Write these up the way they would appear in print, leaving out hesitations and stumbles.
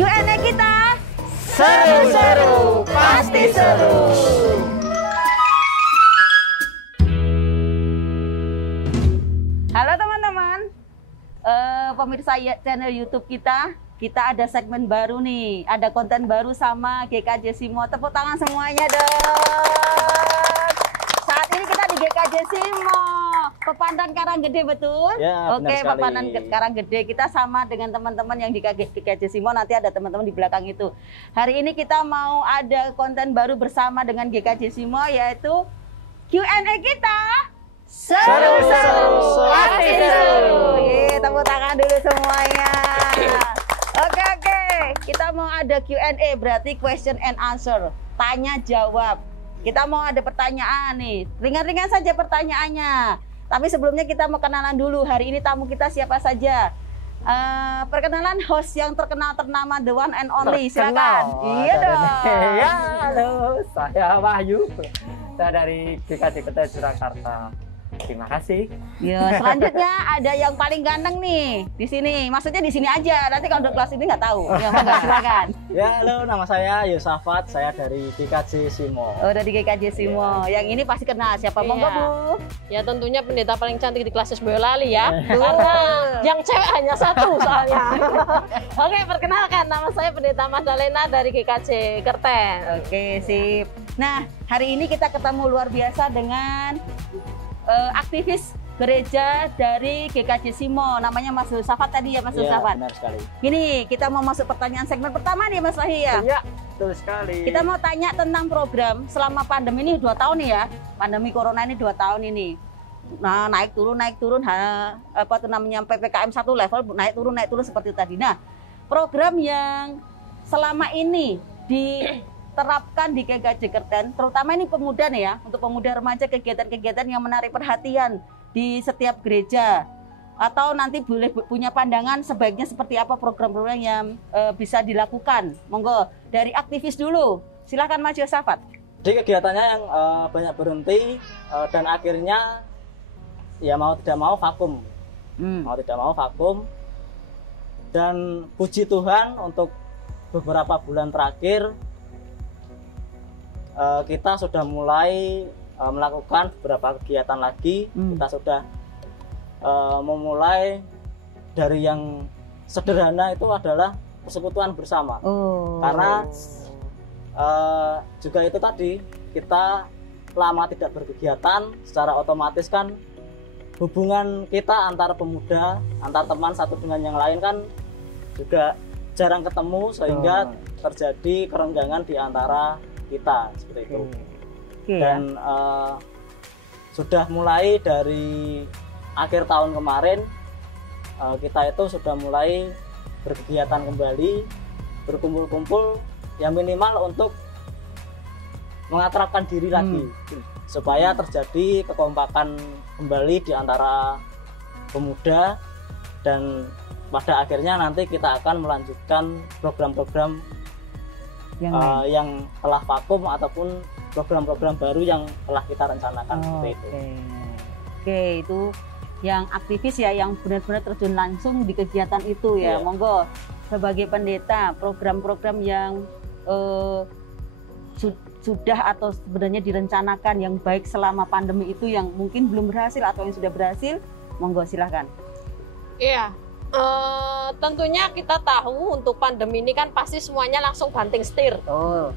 Q&A kita Seru-seru, pasti seru. Halo teman-teman, pemirsa channel YouTube kita ada segmen baru nih, ada konten baru sama GKJ Simo. Tepuk tangan semuanya dong. Saat ini kita di GKJ Simo, Pepandan Karanggede, betul? Ya, oke, Pepandan Karanggede. Kita sama dengan teman-teman yang di GKJ Simo, nanti ada teman-teman di belakang itu. Hari ini kita mau ada konten baru bersama dengan GKJ Simo, yaitu Q&A kita. Seru-seru, pasti seru. Tepuk tangan dulu semuanya. Oke, kita mau ada Q&A, berarti question and answer, tanya jawab. Kita mau ada pertanyaan nih, ringan-ringan saja pertanyaannya. Tapi sebelumnya kita mau kenalan dulu. Hari ini tamu kita siapa saja? Perkenalan host yang terkenal ternama, the one and only. Silakan. Iya dong. Ya, halo, saya Wahyu. Saya dari GKJ Kota Surakarta. Terima kasih. Ya, selanjutnya ada yang paling ganteng nih di sini. Maksudnya di sini aja. Nanti kalau udah kelas ini nggak tahu. Ya, monggo silakan. Ya, halo, nama saya Yosafat. Saya dari GKJ Simo. Oh, dari GKJ Simo. Yang ini pasti kenal. Siapa? Monggo, Bu. Ya, tentunya pendeta paling cantik di kelas Boyolali ya. Karena yang cewek hanya satu soalnya. Oke, perkenalkan, nama saya Pendeta Magdalena dari GKJ Kerten. Oke, sip. Nah, hari ini kita ketemu luar biasa dengan aktivis gereja dari GKJ Simo, namanya Mas Yosafat tadi ya, Mas Yosafat. Benar sekali. Gini, kita mau masuk pertanyaan segmen pertama nih, Mas Wahyu ya. Iya, betul sekali. Kita mau tanya tentang program selama pandemi ini 2 tahun nih ya. Pandemi corona ini 2 tahun ini. Nah, naik turun, apa tuh namanya, PPKM 1 level, naik turun seperti tadi. Nah, program yang selama ini diterapkan di GKJ Kerten, terutama ini pemuda nih ya, untuk pemuda remaja, kegiatan-kegiatan yang menarik perhatian di setiap gereja, atau nanti boleh punya pandangan sebaiknya seperti apa program-program yang bisa dilakukan. Monggo dari aktivis dulu, silakan Mas Yosafat. Jadi kegiatannya yang banyak berhenti dan akhirnya ya mau tidak mau vakum. Mau tidak mau vakum. Dan puji Tuhan untuk beberapa bulan terakhir kita sudah mulai melakukan beberapa kegiatan lagi. Kita sudah memulai dari yang sederhana, itu adalah persekutuan bersama. Karena juga itu tadi, kita lama tidak berkegiatan, secara otomatis kan hubungan kita antar pemuda, antar teman satu dengan yang lain kan juga jarang ketemu, sehingga terjadi kerenggangan di antara kita seperti itu. Dan sudah mulai dari akhir tahun kemarin kita itu sudah mulai berkegiatan kembali, berkumpul-kumpul, yang minimal untuk mengakrabkan diri lagi, supaya terjadi kekompakan kembali di antara pemuda, dan pada akhirnya nanti kita akan melanjutkan program-program yang telah vakum ataupun program-program baru yang telah kita rencanakan. Seperti itu. Oke, itu yang aktivis ya, yang benar-benar terjun langsung di kegiatan itu ya. Monggo sebagai pendeta, program-program yang sudah atau sebenarnya direncanakan yang baik selama pandemi itu, yang mungkin belum berhasil atau yang sudah berhasil, monggo silahkan. Iya, tentunya kita tahu untuk pandemi ini kan pasti semuanya langsung banting setir.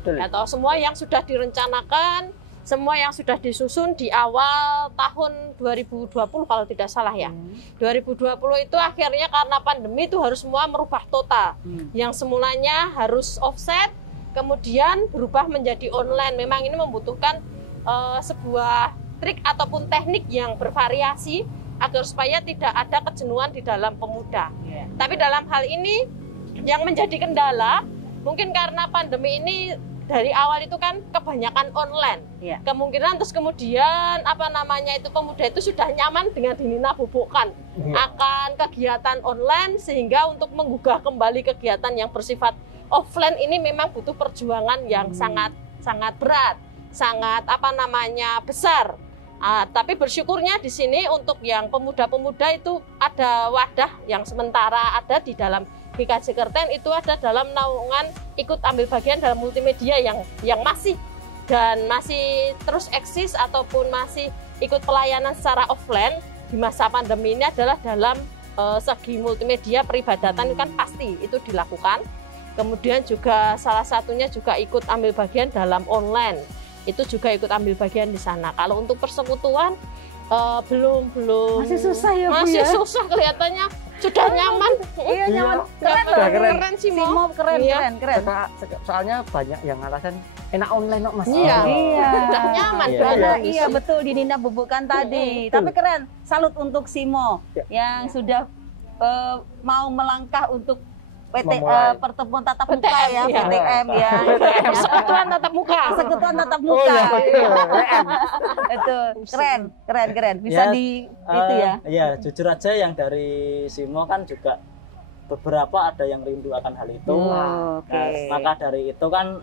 Atau semua yang sudah direncanakan, semua yang sudah disusun di awal tahun 2020 kalau tidak salah ya. 2020 itu akhirnya karena pandemi itu harus semua merubah total. Yang semulanya harus offset, kemudian berubah menjadi online. Memang ini membutuhkan sebuah trik ataupun teknik yang bervariasi agar supaya tidak ada kejenuhan di dalam pemuda. Tapi dalam hal ini yang menjadi kendala, mungkin karena pandemi ini dari awal itu kan kebanyakan online. Kemungkinan terus kemudian pemuda itu sudah nyaman dengan dinabubukkan akan kegiatan online, sehingga untuk menggugah kembali kegiatan yang bersifat offline ini memang butuh perjuangan yang sangat berat, sangat besar. Tapi bersyukurnya di sini untuk yang pemuda-pemuda itu ada wadah yang sementara ada di dalam GKJ Kerten itu ada dalam naungan ikut ambil bagian dalam multimedia yang masih terus eksis ataupun masih ikut pelayanan secara offline di masa pandemi ini adalah dalam segi multimedia peribadatan kan pasti itu dilakukan. Kemudian juga salah satunya juga ikut ambil bagian dalam online, itu juga ikut ambil bagian di sana. Kalau untuk persekutuan belum masih susah ya, Bu, masih ya? susah kelihatannya sudah nyaman. Iya, nyaman. Keren sih Simo, keren. Soalnya banyak yang alasan enak online kok Mas. Iya. Udah nyaman Iya, betul di Nina bubukan tadi. Tapi keren. Salut untuk Simo yang sudah mau melangkah untuk pertemuan tatap muka ya, PTM ya. Persekutuan tatap muka. Persekutuan tatap muka. Itu keren. Bisa itu ya. Iya, jujur aja yang dari Simo kan juga beberapa ada yang rindu akan hal itu. Oke. Maka dari itu kan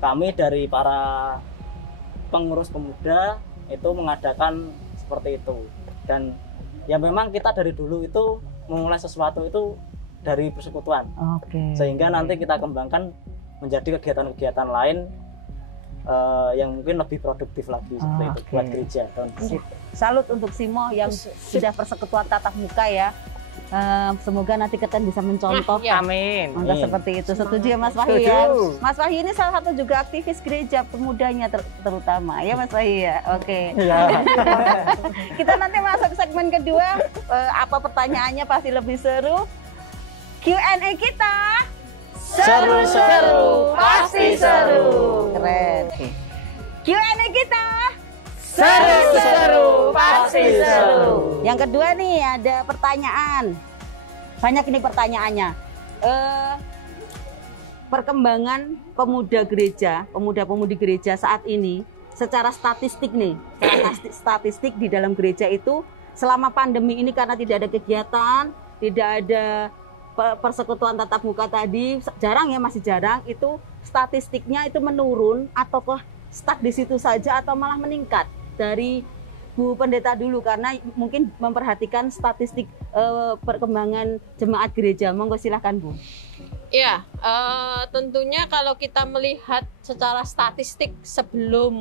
kami dari para pengurus pemuda itu mengadakan seperti itu. Dan ya memang kita dari dulu itu memulai sesuatu itu dari persekutuan, sehingga nanti kita kembangkan menjadi kegiatan-kegiatan lain yang mungkin lebih produktif lagi seperti itu buat gereja. Salut untuk Simo yang sudah persekutuan tatap muka ya. Semoga nanti Kerten bisa mencontoh. Amin. Untuk seperti itu. Setuju ya Mas Wahyu ya? Mas Wahyu ini salah satu juga aktivis gereja pemudanya terutama ya Mas Wahyu ya. Oke. Iya. Kita nanti masuk segmen kedua. Apa pertanyaannya pasti lebih seru. Q&A kita seru-seru pasti seru. Keren. Q&A kita seru-seru pasti seru. Yang kedua nih ada pertanyaan. Banyak ini pertanyaannya. Perkembangan pemuda gereja, pemuda-pemudi gereja saat ini secara statistik nih. Statistik di dalam gereja itu selama pandemi ini karena tidak ada kegiatan, tidak ada persekutuan tatap muka tadi, jarang ya, masih jarang, itu statistiknya itu menurun ataukah stuck di situ saja atau malah meningkat? Dari Bu Pendeta dulu karena mungkin memperhatikan statistik perkembangan jemaat gereja. Monggo silahkan Bu. Ya, tentunya kalau kita melihat secara statistik sebelum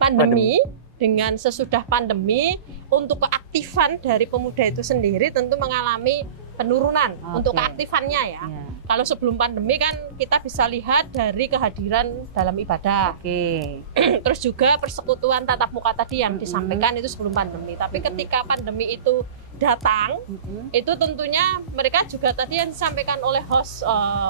pandemi dengan sesudah pandemi, untuk keaktifan dari pemuda itu sendiri tentu mengalami penurunan untuk keaktifannya ya. Kalau sebelum pandemi kan kita bisa lihat dari kehadiran dalam ibadah. Terus juga persekutuan tatap muka tadi yang disampaikan itu sebelum pandemi. Tapi ketika pandemi itu datang, itu tentunya mereka juga tadi yang disampaikan oleh host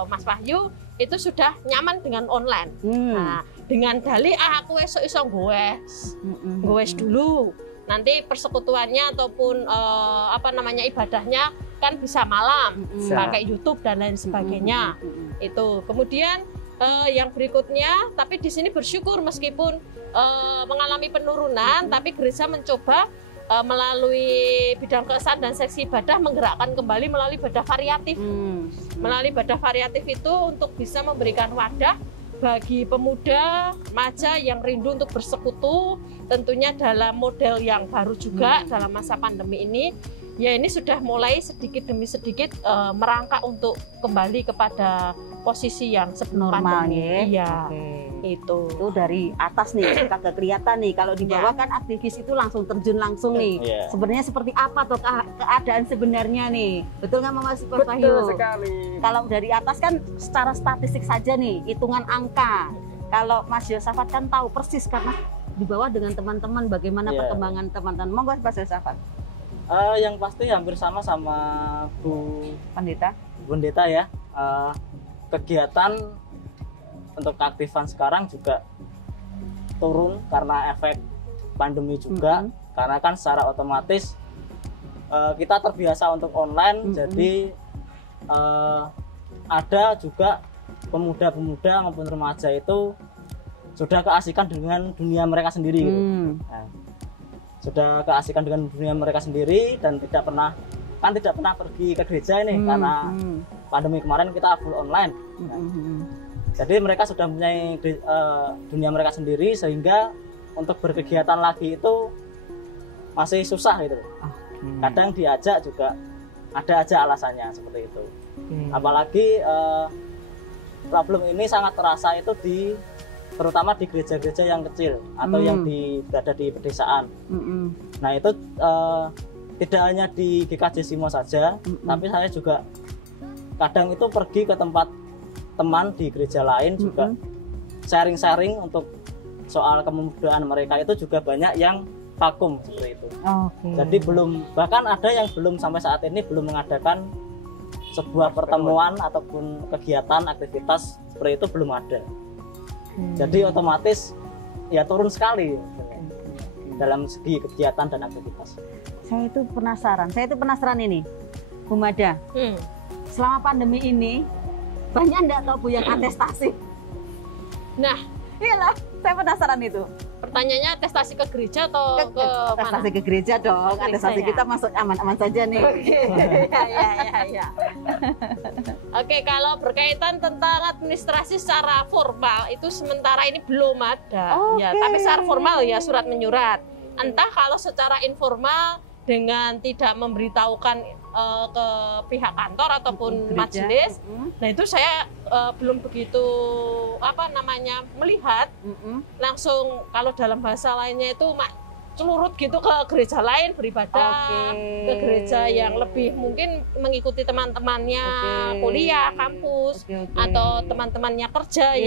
Mas Wahyu itu sudah nyaman dengan online. Nah, dengan dalih aku esok iso goes dulu. Nanti persekutuannya ataupun ibadahnya kan bisa malam pakai YouTube dan lain sebagainya. Itu kemudian yang berikutnya, tapi di sini bersyukur meskipun mengalami penurunan, tapi gereja mencoba melalui bidang kesan dan seksi ibadah menggerakkan kembali melalui ibadah variatif. Melalui ibadah variatif itu untuk bisa memberikan wadah bagi pemuda remaja yang rindu untuk bersekutu, tentunya dalam model yang baru juga dalam masa pandemi ini. Ya ini sudah mulai sedikit demi sedikit merangkak untuk kembali kepada posisi yang sebelum pandemi. Iya, itu dari atas nih, kagak kelihatan nih. Kalau di bawah kan aktivis itu langsung terjun langsung nih. Sebenarnya seperti apa tuh keadaan sebenarnya nih? Betul nggak Mas Wahyu? Betul sekali. Kalau dari atas kan secara statistik saja nih, hitungan angka. Kalau Mas Yosafat kan tahu persis karena di bawah dengan teman-teman bagaimana perkembangan teman-teman. Monggo Mas Yosafat. Yang pasti hampir sama Bu Pendeta ya. Kegiatan untuk keaktifan sekarang juga turun karena efek pandemi juga. Karena kan secara otomatis kita terbiasa untuk online, jadi ada juga pemuda-pemuda maupun remaja itu sudah keasikan dengan dunia mereka sendiri. Sudah keasikan dengan dunia mereka sendiri dan tidak pernah pergi ke gereja ini karena pandemi kemarin kita full online. Jadi mereka sudah mempunyai dunia mereka sendiri sehingga untuk berkegiatan lagi itu masih susah gitu. Kadang diajak juga ada aja alasannya seperti itu. Apalagi problem ini sangat terasa itu terutama di gereja-gereja yang kecil atau yang berada di pedesaan. Nah itu tidak hanya di GKJ Simo saja, tapi saya juga kadang itu pergi ke tempat teman di gereja lain juga sharing-sharing untuk soal kemudaan mereka, itu juga banyak yang vakum seperti itu. Jadi bahkan ada yang belum sampai saat ini belum mengadakan sebuah pertemuan ataupun kegiatan aktivitas seperti itu, belum ada. Jadi otomatis ya turun sekali dalam segi kegiatan dan aktivitas. Saya itu penasaran ini, Bu Mada. Selama pandemi ini banyak enggak tahu Bu yang atestasi? Nah, iyalah, saya penasaran itu. pertanyaannya atestasi ke gereja atau ke mana? Atestasi ke gereja dong. Atestasi kita masuk aman-aman saja nih. Ya. Oke, kalau berkaitan tentang administrasi secara formal itu sementara ini belum ada. Ya, tapi secara formal ya surat menyurat. Entah kalau secara informal dengan tidak memberitahukan ke pihak kantor ataupun majelis. Nah itu saya belum begitu melihat. Langsung kalau dalam bahasa lainnya itu celurut gitu ke gereja lain beribadah, ke gereja yang lebih mungkin mengikuti teman-temannya kuliah, kampus, atau teman-temannya kerja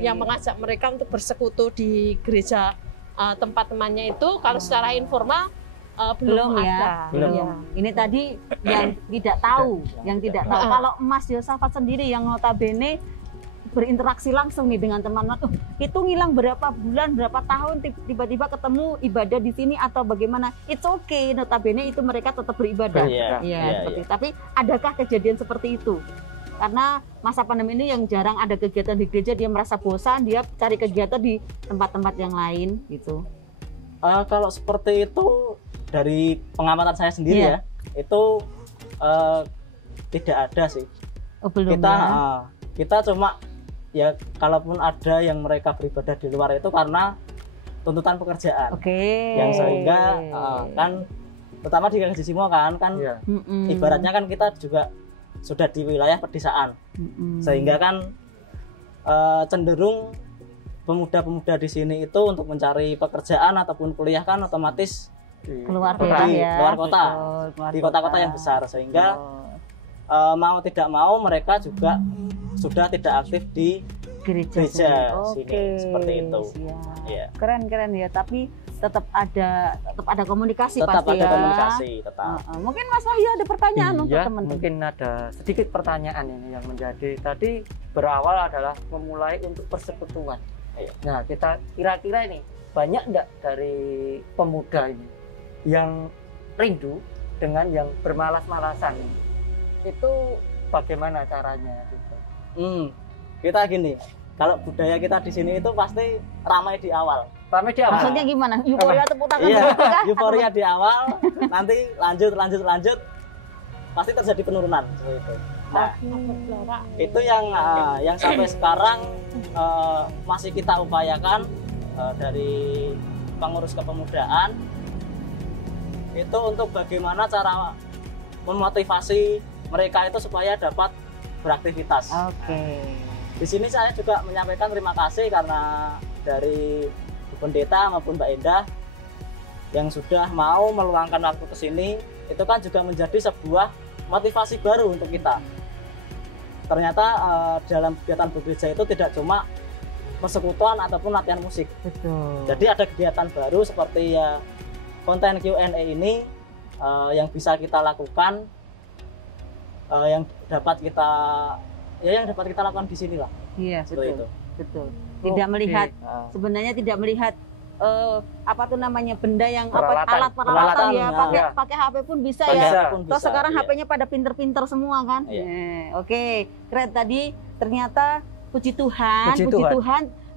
yang mengajak mereka untuk bersekutu di gereja tempat temannya itu. Kalau secara informal belum ada. Ini tadi yang tidak tahu, Kalau Mas Yosafat sendiri yang notabene berinteraksi langsung nih dengan teman-teman, itu ngilang berapa bulan, berapa tahun, tiba-tiba ketemu ibadah di sini atau bagaimana? It's okay, notabene itu mereka tetap beribadah. Tapi adakah kejadian seperti itu? Karena masa pandemi ini yang jarang ada kegiatan di gereja, dia merasa bosan, dia cari kegiatan di tempat-tempat yang lain gitu. Kalau seperti itu dari pengamatan saya sendiri itu tidak ada sih. Belum kita cuma ya kalaupun ada yang mereka beribadah di luar itu karena tuntutan pekerjaan. Yang sehingga kan terutama di GKJ Simo kan ibaratnya kan kita juga sudah di wilayah pedesaan. Sehingga kan cenderung pemuda-pemuda di sini itu untuk mencari pekerjaan ataupun kuliah kan otomatis keluar kota, di kota-kota yang besar, sehingga mau tidak mau mereka juga sudah tidak aktif di gereja sini seperti itu. Keren ya, tapi tetap ada komunikasi. Komunikasi. Mungkin Mas Wahyu ada pertanyaan untuk teman-teman. Mungkin ada sedikit pertanyaan ini yang menjadi tadi berawal adalah memulai untuk persekutuan. Nah, kita kira-kira ini banyak enggak dari pemuda ini yang rindu dengan yang bermalas-malasan? Itu bagaimana caranya? Kita gini, kalau budaya kita di sini itu pasti ramai di awal. Maksudnya gimana? Euforia tepuk tangan? Euforia di awal, nanti lanjut, pasti terjadi penurunan seperti itu. Nah, itu yang sampai sekarang masih kita upayakan dari pengurus kepemudaan itu untuk bagaimana cara memotivasi mereka itu supaya dapat beraktivitas. Di sini saya juga menyampaikan terima kasih karena dari Bu Pendeta maupun Mbak Endah yang sudah mau meluangkan waktu ke sini, itu kan juga menjadi sebuah motivasi baru untuk kita. Ternyata dalam kegiatan bergereja itu tidak cuma persekutuan ataupun latihan musik. Jadi ada kegiatan baru seperti konten Q&A ini yang bisa kita lakukan, yang dapat kita lakukan di sini lah. Iya, betul. Tidak melihat sebenarnya tidak melihat benda yang alat-peralatan ya, pakai HP pun bisa ya. Terus sekarang HP-nya pada pinter-pinter semua kan. Keren tadi. Ternyata puji Tuhan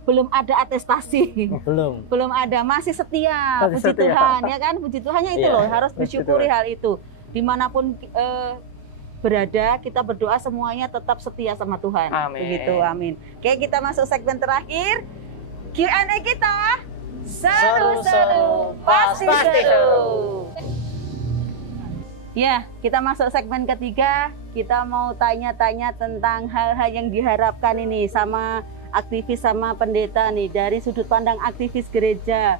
belum ada atestasi. Belum ada, masih setia. Puji Tuhan ya kan, puji Tuhannya itu loh, harus bersyukuri hal itu. Dimanapun berada, kita berdoa semuanya tetap setia sama Tuhan. Begitu, amin. Oke, kita masuk segmen terakhir Q&A kita. Seru-seru pasti seru. Ya, kita masuk segmen ketiga. Kita mau tanya-tanya tentang hal-hal yang diharapkan ini sama aktivis sama pendeta nih dari sudut pandang aktivis gereja.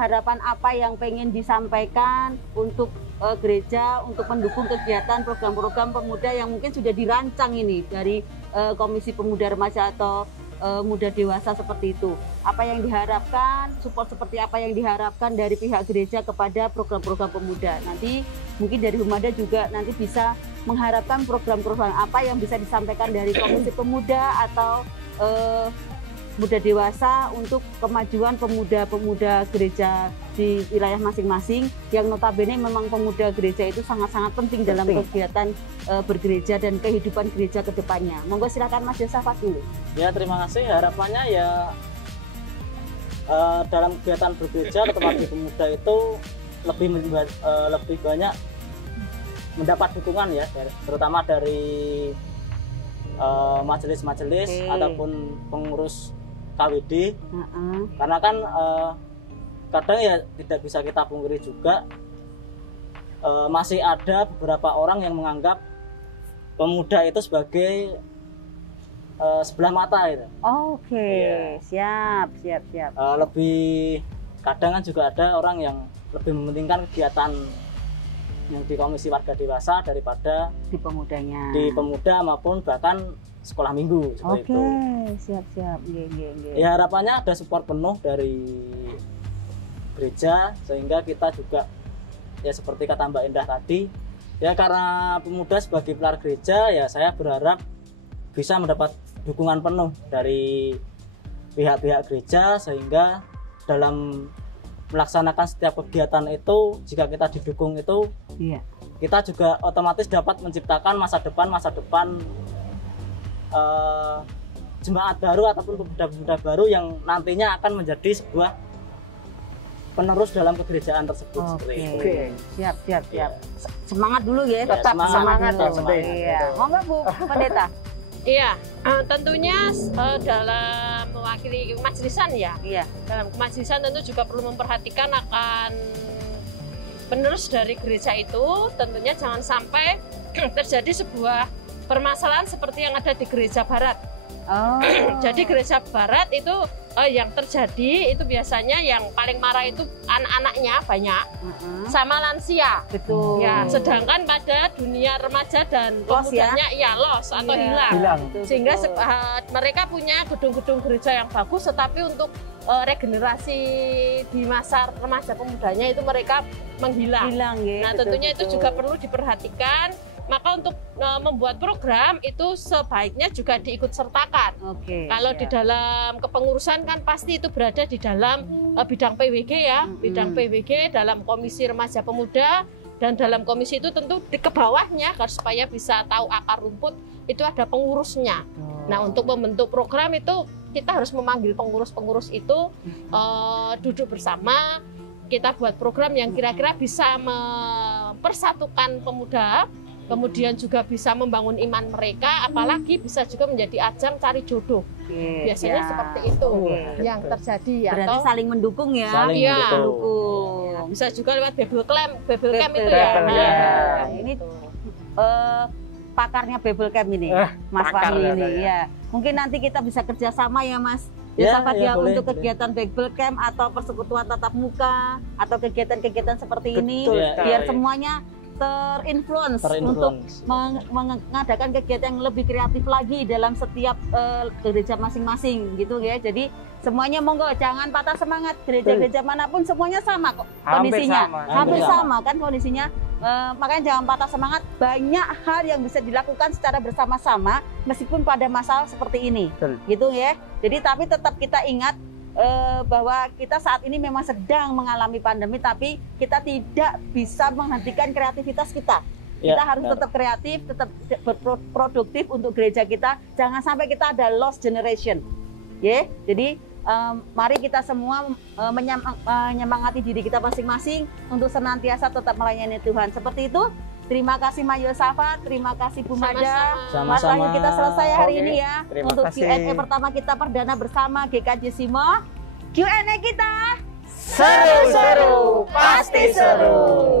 Harapan apa yang pengen disampaikan untuk gereja untuk mendukung kegiatan program-program pemuda yang mungkin sudah dirancang ini dari Komisi Pemuda Remaja atau muda dewasa seperti itu. Apa yang diharapkan, support seperti apa yang diharapkan dari pihak gereja kepada program-program pemuda. Nanti mungkin dari Humada juga nanti bisa mengharapkan program-program apa yang bisa disampaikan dari Komisi Pemuda atau muda dewasa untuk kemajuan pemuda-pemuda gereja di wilayah masing-masing yang notabene memang pemuda gereja itu sangat-sangat penting dalam kegiatan bergereja dan kehidupan gereja ke depannya. Monggo silakan Mas Yosafat dulu. Ya, terima kasih. Harapannya ya dalam kegiatan bergereja terutama di pemuda itu lebih banyak mendapat dukungan ya, terutama dari majelis-majelis ataupun pengurus KWD. Karena kan kadang ya tidak bisa kita pungkiri juga masih ada beberapa orang yang menganggap pemuda itu sebagai sebelah mata gitu. Siap. Lebih kadang kan juga ada orang yang lebih mementingkan kegiatan yang di Komisi Warga Dewasa daripada di pemudanya. Di pemuda maupun bahkan sekolah minggu seperti itu. Siap. Ya, harapannya ada support penuh dari gereja sehingga kita juga ya seperti kata Mbak Indah tadi, ya karena pemuda sebagai pilar gereja ya saya berharap bisa mendapat dukungan penuh dari pihak-pihak gereja sehingga dalam melaksanakan setiap kegiatan itu jika kita didukung itu kita juga otomatis dapat menciptakan masa depan jemaat baru ataupun pemuda-pemuda baru yang nantinya akan menjadi sebuah penerus dalam kegerejaan tersebut. Siap. Semangat dulu ya, tetap semangat. Monggo Bu Pendeta. Iya, tentunya dalam mewakili kemajelisan ya. Iya. Dalam kemajelisan tentu juga perlu memperhatikan akan penerus dari gereja itu. Tentunya jangan sampai terjadi sebuah permasalahan seperti yang ada di gereja barat. Jadi gereja barat itu yang terjadi itu biasanya yang paling marah itu anak-anaknya banyak sama lansia. Betul. Ya, sedangkan pada dunia remaja dan pemudanya lost atau hilang. Sehingga mereka punya gedung-gedung gereja yang bagus, tetapi untuk regenerasi di masa remaja pemudanya itu mereka menghilang. Nah, tentunya itu juga perlu diperhatikan. Maka untuk membuat program itu sebaiknya juga diikut sertakan. Kalau di dalam kepengurusan kan pasti itu berada di dalam bidang PWG ya, bidang PWG dalam Komisi Remaja Pemuda, dan dalam komisi itu tentu di kebawahnya supaya bisa tahu akar rumput itu ada pengurusnya. Nah, untuk membentuk program itu kita harus memanggil pengurus-pengurus itu duduk bersama, kita buat program yang kira-kira bisa mempersatukan pemuda, kemudian juga bisa membangun iman mereka, apalagi bisa juga menjadi ajang cari jodoh. Biasanya seperti itu yang terjadi. Berarti saling mendukung ya. Saling mendukung. Bisa juga lewat Bible Camp itu ya. Ini pakarnya Bible Camp ini, Mas Fahmi ini ya. Mungkin nanti kita bisa kerjasama ya Mas. Untuk kegiatan Bible Camp atau persekutuan tatap muka atau kegiatan-kegiatan seperti ini, biar semuanya terinfluence untuk mengadakan kegiatan yang lebih kreatif lagi dalam setiap gereja masing-masing gitu ya. Jadi semuanya monggo jangan patah semangat, gereja-gereja manapun semuanya sama kok kondisinya, hampir sama kan kondisinya. Makanya jangan patah semangat, banyak hal yang bisa dilakukan secara bersama-sama meskipun pada masa seperti ini. Gitu ya. Jadi tapi tetap kita ingat bahwa kita saat ini memang sedang mengalami pandemi, tapi kita tidak bisa menghentikan kreativitas kita. Kita harus tetap kreatif, tetap produktif untuk gereja kita. Jangan sampai kita ada lost generation. Jadi mari kita semua menyemangati diri kita masing-masing untuk senantiasa tetap melayani Tuhan. Seperti itu. Terima kasih Mas Yosafat, terima kasih Bu Mada. Mas Wahyu, kita selesai hari ini ya. Untuk Q&A pertama kita perdana bersama GKJ Simo. Q&A kita seru-seru, pasti seru.